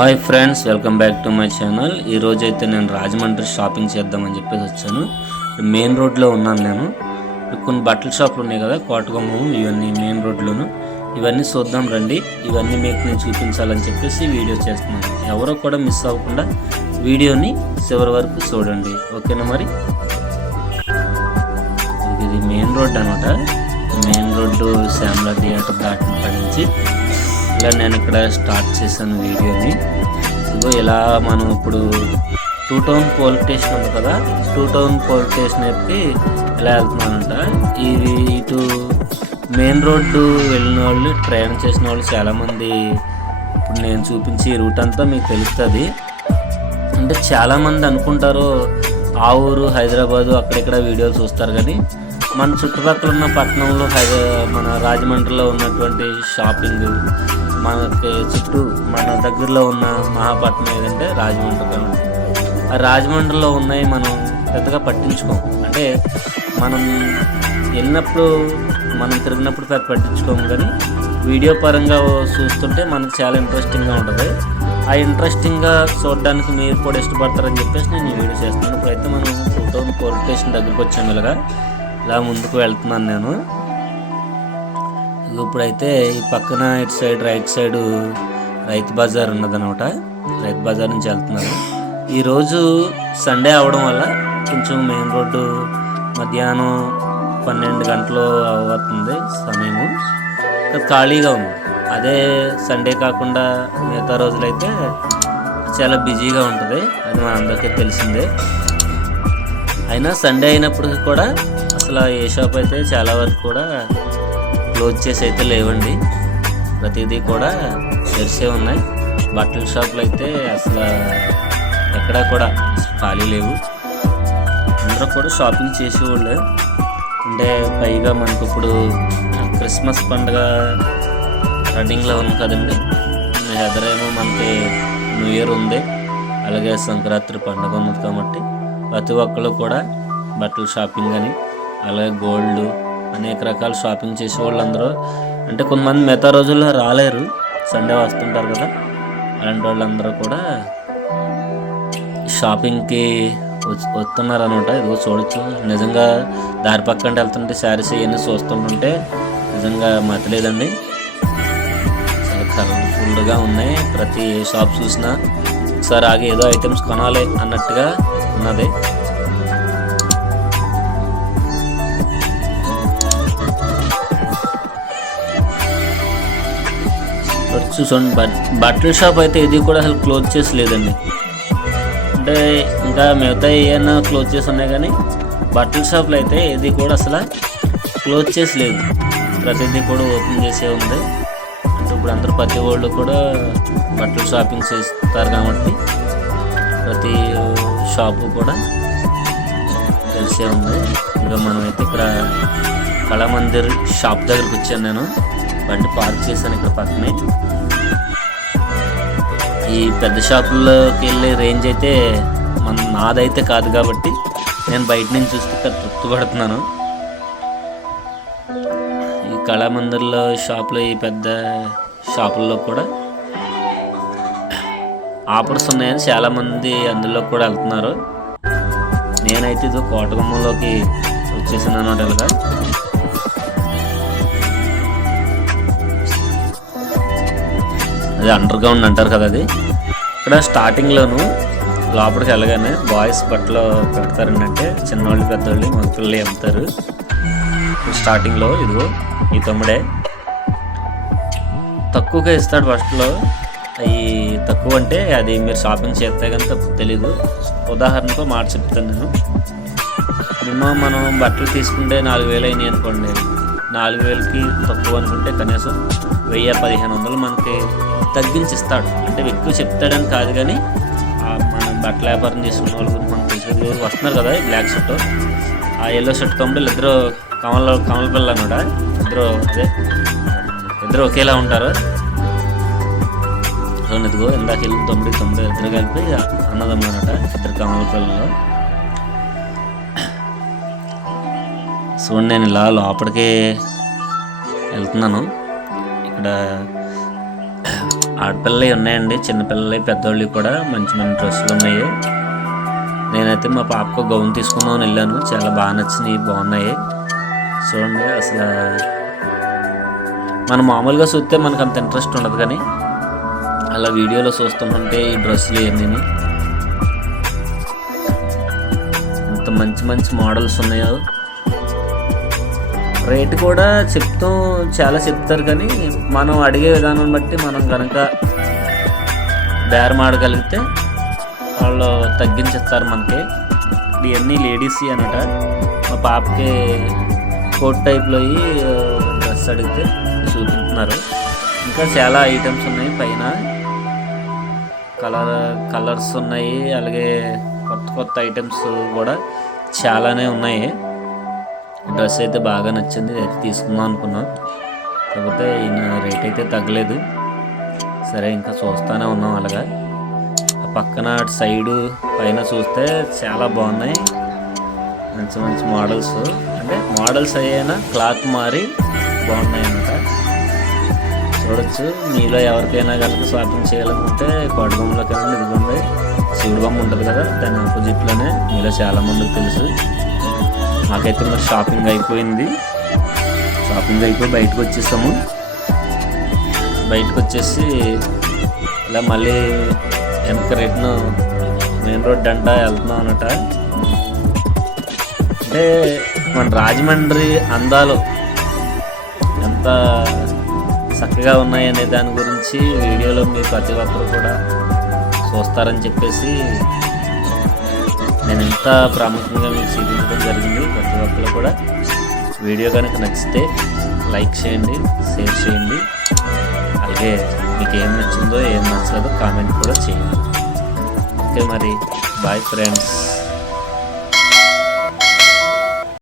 Hi friends welcome back to my channel. ఈరోజు అయితే నేను రాజమండ్రి షాపింగ్ చేద్దామని చెప్పేసి వచ్చాను. మెయిన్ రోడ్లో ఉన్నాను నేను. కొన్ని బట్టల షాపులు ఉన్నాయి కదా కోటగొమ్మ ఇవన్నీ మెయిన్ రోడ్లోను. ఇవన్నీ చూద్దాం రండి. ఇవన్నీ మీకు నేను చూపించాలని చెప్పేసి వీడియో చేస్తున్నాను. ఎవరో కూడా మిస్ అవ్వకుండా వీడియోని చివరి వరకు చూడండి. ఓకేనా మరి? ఇది మెయిన్ రోడ్ అనమాట మెయిన్ రోడ్డు శ్యామలా థియేటర్ దాటిన నుంచి ఇలా నేను ఇక్కడ స్టార్ట్ చేశాను వీడియోని. ఇదిగో ఇలా మనం ఇప్పుడు టూ టౌన్ పోలీస్ స్టేషన్ ఉంది కదా టూ టౌన్ పోలీస్ స్టేషన్ ఎక్కి ఇలా వెళ్తున్నానంట. ఇది ఇటు మెయిన్ రోడ్డు వెళ్ళిన వాళ్ళు ప్రయాణం చేసిన వాళ్ళు చాలామంది ఇప్పుడు నేను చూపించే రూట్ అంతా మీకు తెలుస్తుంది. అంటే చాలామంది అనుకుంటారు ఆ ఊరు హైదరాబాదు అక్కడిక్కడ వీడియోలు చూస్తారు కానీ మన చుట్టుపక్కల ఉన్న పట్టణంలో హైదరా మన రాజమండ్రిలో ఉన్నటువంటి షాపింగ్ మనకి చుట్టూ మన దగ్గరలో ఉన్న మహాపట్నం ఏదంటే రాజమండ్రి కాబట్టి ఆ రాజమండ్రిలో ఉన్నాయి మనం పెద్దగా పట్టించుకోం. అంటే మనం వెళ్ళినప్పుడు మనం తిరిగినప్పుడు పెద్ద పట్టించుకోము కానీ వీడియో పరంగా చూస్తుంటే మనకు చాలా ఇంట్రెస్టింగ్గా ఉంటుంది. ఆ ఇంట్రెస్టింగ్గా చూడడానికి మీరు కూడా ఇష్టపడతారని చెప్పేసి నేను ఈ వీడియో చేస్తున్నాను. ఇప్పుడైతే మనం టౌన్ పోలీస్ స్టేషన్ దగ్గరికి వచ్చాము ఇలాగా. ఇలా ముందుకు వెళ్తున్నాను నేను. ఇప్పుడైతే ఈ పక్కన ఇటు side right side Rythu Bazar ఉన్నదనమాట. Rythu Bazar నుంచి వెళ్తున్నాను ఈరోజు సండే అవడం వల్ల కొంచెం మెయిన్ రోడ్డు మధ్యాహ్నం పన్నెండు గంటలు అవుతుంది సమయము. ఇక్కడ ఖాళీగా ఉంది. అదే సండే కాకుండా మిగతా రోజులైతే చాలా బిజీగా ఉంటుంది. అది మనందరికీ తెలిసిందే. అయినా సండే అయినప్పటికీ కూడా అసలు ఏ షాప్ అయితే చాలా వరకు కూడా క్లోజ్ చేసి అయితే లేవండి. ప్రతిదీ కూడా తెరిసే ఉన్నాయి. బట్టల షాపులు అయితే అసలు ఎక్కడా కూడా ఖాళీ లేవు. అందరూ కూడా షాపింగ్ చేసేవాళ్ళు. అంటే పైగా మనకు ఇప్పుడు క్రిస్మస్ పండుగ రన్నింగ్లో ఉంది కదండి. ఎదరేమో మనకి న్యూ ఇయర్ ఉంది. అలాగే సంక్రాంతి పండుగ ఉంది కాబట్టి ప్రతి ఒక్కళ్ళు కూడా బట్టల షాపింగ్ అని అలాగే గోల్డ్ అనేక రకాల షాపింగ్ చేసే వాళ్ళందరూ అంటే కొంతమంది మిగతా రోజుల్లో రాలేరు. సండే వస్తుంటారు కదా. అలాంటి వాళ్ళందరూ కూడా షాపింగ్కి వస్తున్నారు అనమాట ఇదిగో చూడొచ్చు. నిజంగా దారి పక్కన వెళ్తుంటే శారీస్ ఇవన్నీ చూస్తుంటుంటే నిజంగా మతలేదండి చాలా కలర్ఫుల్గా ఉన్నాయి. ప్రతి షాప్ చూసినా. ఒకసారి ఆగి ఏదో ఐటమ్స్ కొనాలి అన్నట్టుగా ఉన్నది. చూసుకోండి బట్ బట్టల షాప్ అయితే ఇది కూడా అసలు క్లోజ్ చేసి లేదండి. అంటే ఇంకా మిగతా ఏమైనా క్లోజ్ చేసి ఉన్నాయి కానీ బట్టల షాప్లో అయితే ఇది కూడా అసలు క్లోజ్ చేసి లేదు. ప్రతిదీ కూడా ఓపెన్ చేసే ఉంది. అంటే ఇప్పుడు అందరూ ప్రతి వాళ్ళు కూడా బట్టలు షాపింగ్ చేస్తారు కాబట్టి ప్రతి షాపు కూడా తెలిసే ఉంది. ఇంకా మనమైతే ఇక్కడ కళామందిర్ షాప్ దగ్గరికి వచ్చాను నేను. బండి పార్క్ చేశాను ఇక్కడ పక్కనే. ఈ పెద్ద షాపుల్లోకి వెళ్ళే రేంజ్ అయితే మన నాదైతే కాదు కాబట్టి నేను బయట నుంచి చూస్తే తృప్తి పడుతున్నాను. ఈ కళామందిర్లో షాపులో ఈ పెద్ద షాపుల్లో కూడా ఆఫర్స్ ఉన్నాయని చాలామంది అందులో కూడా వెళ్తున్నారు. నేనైతే ఇది కోటగుమ్మలోకి వచ్చేసాను అన్నమాట ఇలాగా. అది అండర్ గ్రౌండ్ అంటారు కదా అది. ఇక్కడ స్టార్టింగ్లోను లోపలికి వెళ్ళగానే బాయ్స్ బట్టలు పెడతారంటే చిన్నవాళ్ళు పెద్దవాళ్ళు మగపిల్లలు అమ్ముతారు స్టార్టింగ్లో ఇదిగో ఈ తమ్ముడే. తక్కువగా ఇస్తాడు ఫస్ట్లో అవి తక్కువ అంటే అది మీరు షాపింగ్ చేస్తే కనుక తెలీదు. ఉదాహరణకు మాట చెప్తాను నేను. మినిమం మనం బట్టలు తీసుకుంటే నాలుగు వేలు అయినాయి అనుకోండి. నాలుగు వేలకి తక్కువ అనుకుంటే కనీసం వెయ్యి పదిహేను వందలు మనకి తగ్గించి ఇస్తాడు అంటే ఎక్కువ చెప్తాడని కాదు కానీ ఆ మనం బట్టల వ్యాపారం చేసుకున్న వాళ్ళు గురించి మనకు తెలిసేది వస్తున్నారు కదా ఈ బ్లాక్ షర్ట్ ఆ ఎల్లో షర్ట్ తమ్ముడు ఇద్దరు కమల కమల పిల్ల అన్నాడు ఇద్దరు అదే ఇద్దరు ఒకేలా ఉంటారు. సో ఇదిగో ఇందాక వెళ్ళిన తొమ్మిది తొమ్మిది ఇద్దరు కలిపి అన్నదమ్ములు అనమాట ఇద్దరు కమల పిల్లలు. సో నేను ఇలా లోపలికి వెళ్తున్నాను. ఇక్కడ ఆడపిల్లలు ఉన్నాయండి చిన్నపిల్లలు పెద్దోళ్ళు కూడా మంచి మంచి డ్రెస్సులు ఉన్నాయి. నేనైతే మా పాపకు గౌన్ తీసుకుందామని వెళ్ళాను. చాలా బాగా నచ్చినాయి బాగున్నాయి. చూడండి అసలు మనం మామూలుగా చూస్తే మనకు అంత ఇంట్రెస్ట్ ఉండదు కానీ అలా వీడియోలో చూస్తుంటే ఈ డ్రెస్సులు ఇవన్నీ ఎంత మంచి మంచి మోడల్స్ ఉన్నాయో. రేట్ కూడా చెప్తూ చాలా చెప్తారు కానీ మనం అడిగే విధానం బట్టి మనం కనుక బేరం ఆడగలిగితే వాళ్ళు తగ్గించేస్తారు మనకి. ఇవన్నీ లేడీస్ అనట. మా పాపకి కోట్ టైప్లో అయ్యి డ్రెస్ అడిగితే చూపిస్తున్నారు ఇంకా చాలా ఐటమ్స్ ఉన్నాయి. పైన కలర్ కలర్స్ ఉన్నాయి. అలాగే కొత్త కొత్త ఐటమ్స్ కూడా చాలానే ఉన్నాయి. డ్రెస్ అయితే బాగా నచ్చింది అయితే తీసుకుందాం అనుకున్నాం. కాకపోతే ఈయన రేట్ అయితే తగ్గలేదు. సరే ఇంకా చూస్తూనే ఉన్నాం అలాగా. ఆ పక్కన అటు సైడు పైన చూస్తే చాలా బాగున్నాయి. మంచి మంచి మోడల్స్. అంటే మోడల్స్ అయినా క్లాత్ మారి బాగున్నాయి అనమాట చూడొచ్చు. మీలో ఎవరికైనా కనుక షాపింగ్ చేయాలనుకుంటే కోటబొమ్మలోకి కన్నా ఇదిగోండి. శివుడు బొమ్మ ఉంటుంది కదా దాని ఆపోజిట్లోనే. మీలో చాలా మందికి తెలుసు. మాకైతే మరి షాపింగ్ అయిపోయింది. షాపింగ్ అయిపోయి బయటకు వచ్చేసాము. బయటకు వచ్చేసి ఇలా మళ్ళీ వెనక రిటర్న్ మెయిన్ రోడ్ అంట వెళ్తున్నాం అనట అంటే మన రాజమండ్రి అందాలు ఎంత చక్కగా ఉన్నాయి అనే దాని గురించి వీడియోలో మీరు ప్రతి ఒక్కరు కూడా చూస్తారని చెప్పేసి నేను ఎంత ప్రాముఖ్యంగా జరిగింది. ప్రతి ఒక్కరు కూడా వీడియో కనుక నచ్చితే లైక్ చేయండి షేర్ చేయండి. అలాగే మీకు ఏం నచ్చిందో ఏం నచ్చలేదో కామెంట్ కూడా చేయండి. ఓకే మరి బాయ్ ఫ్రెండ్స్.